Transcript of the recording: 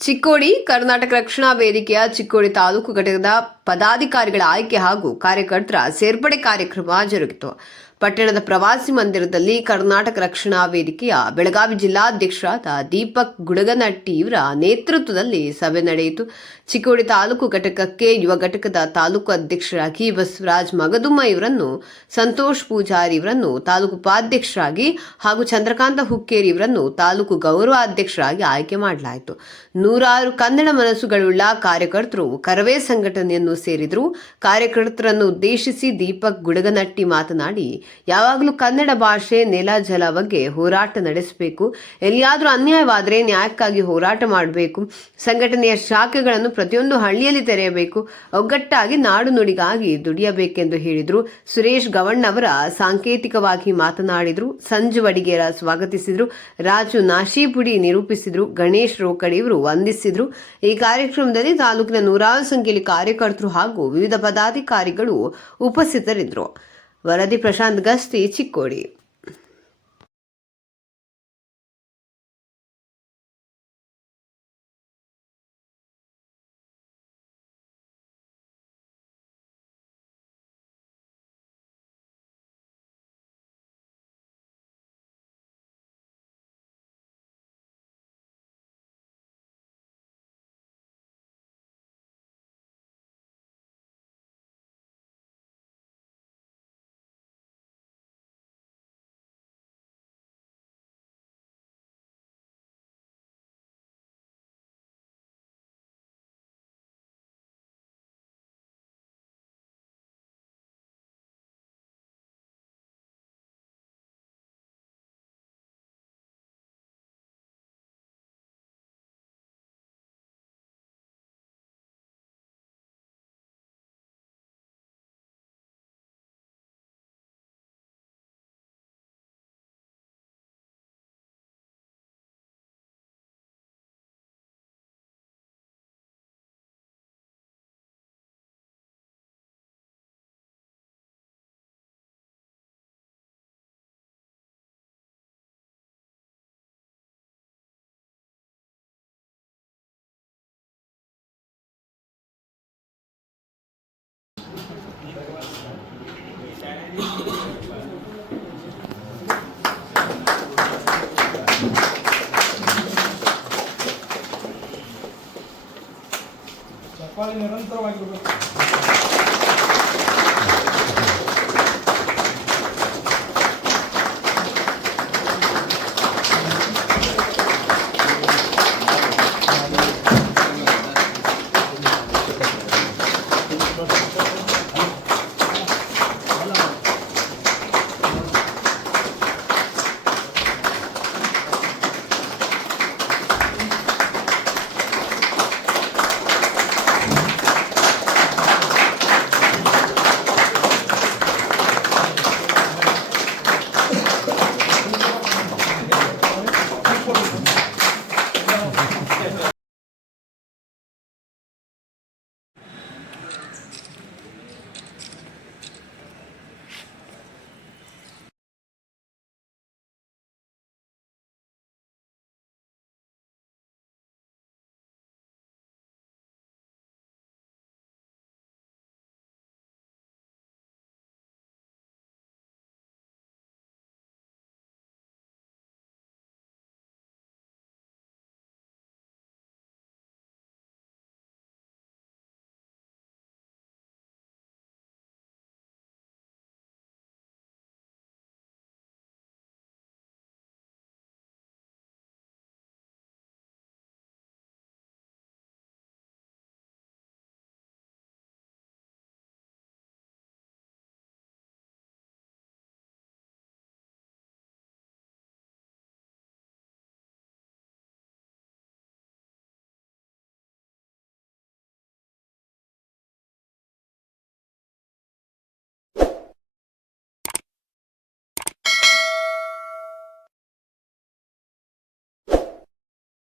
ಚಿಕ್ಕೋಡಿ ಕರ್ನಾಟಕ ರಕ್ಷಣಾ ವೇದಿಕೆಯ ಚಿಕ್ಕೋಡಿ ತಾಲೂಕು ಘಟಕದ ಪದಾಧಿಕಾರಿಗಳ ಆಯ್ಕೆ ಹಾಗೂ ಕಾರ್ಯಕರ್ತರ ಸೇರ್ಪಡೆ ಕಾರ್ಯಕ್ರಮ ಜರುಗಿತು. ಪಟ್ಟಣದ ಪ್ರವಾಸಿ ಮಂದಿರದಲ್ಲಿ ಕರ್ನಾಟಕ ರಕ್ಷಣಾ ವೇದಿಕೆಯ ಬೆಳಗಾವಿ ಜಿಲ್ಲಾಧ್ಯಕ್ಷರಾದ ದೀಪಕ್ ಗುಡಗನಟ್ಟಿ ಇವರ ನೇತೃತ್ವದಲ್ಲಿ ಸಭೆ ನಡೆಯಿತು. ಚಿಕ್ಕೋಡಿ ತಾಲೂಕು ಘಟಕಕ್ಕೆ ಯುವ ಘಟಕದ ತಾಲೂಕು ಅಧ್ಯಕ್ಷರಾಗಿ ಬಸವರಾಜ್ ಮಗದುಮ್ಮ ಇವರನ್ನು, ಸಂತೋಷ್ ಪೂಜಾರಿ ಇವರನ್ನು ತಾಲೂಕು ಉಪಾಧ್ಯಕ್ಷರಾಗಿ ಹಾಗೂ ಚಂದ್ರಕಾಂತ ಹುಕ್ಕೇರಿ ಇವರನ್ನು ತಾಲೂಕು ಗೌರವ ಅಧ್ಯಕ್ಷರಾಗಿ ಆಯ್ಕೆ ಮಾಡಲಾಯಿತು. ನೂರಾರು ಕನ್ನಡ ಮನಸ್ಸುಗಳುಳ್ಳ ಕಾರ್ಯಕರ್ತರು ಕರವೇ ಸಂಘಟನೆಯನ್ನು ಸೇರಿದರು. ಕಾರ್ಯಕರ್ತರನ್ನು ಉದ್ದೇಶಿಸಿ ದೀಪಕ್ ಗುಡಗನಟ್ಟಿ ಮಾತನಾಡಿ, ಯಾವಾಗಲೂ ಕನ್ನಡ ಭಾಷೆ ನೆಲ ಜಲ ಬಗ್ಗೆ ಹೋರಾಟ ನಡೆಸಬೇಕು. ಎಲ್ಲಿಯಾದರೂ ಅನ್ಯಾಯವಾದರೆ ನ್ಯಾಯಕ್ಕಾಗಿ ಹೋರಾಟ ಮಾಡಬೇಕು. ಸಂಘಟನೆಯ ಶಾಖೆಗಳನ್ನು ಪ್ರತಿಯೊಂದು ಹಳ್ಳಿಯಲ್ಲಿ ತೆರೆಯಬೇಕು. ಒಗ್ಗಟ್ಟಾಗಿ ನಾಡು ನುಡಿಗಾಗಿ ದುಡಿಯಬೇಕೆಂದು ಹೇಳಿದರು. ಸುರೇಶ್ ಗವಣ್ಣ ಅವರ ಸಾಂಕೇತಿಕವಾಗಿ ಮಾತನಾಡಿದರು. ಸಂಜು ಅಡಿಗೆರ ಸ್ವಾಗತಿಸಿದರು. ರಾಜು ನಾಶಿಪುಡಿ ನಿರೂಪಿಸಿದರು. ಗಣೇಶ್ ರೋಕಡಿ ಇವರು ವಂದಿಸಿದರು. ಈ ಕಾರ್ಯಕ್ರಮದಲ್ಲಿ ತಾಲೂಕಿನ ನೂರಾರು ಸಂಖ್ಯೆಯಲ್ಲಿ ಕಾರ್ಯಕರ್ತರು ಹಾಗೂ ವಿವಿಧ ಪದಾಧಿಕಾರಿಗಳು ಉಪಸ್ಥಿತರಿದ್ದರು. ವರದಿ ಪ್ರಶಾಂತ್ ಗಸ್ತಿ ಚಿಕ್ಕೋಡಿ. ನಿರಂತರವಾಗಿರ್ಬೇಕು.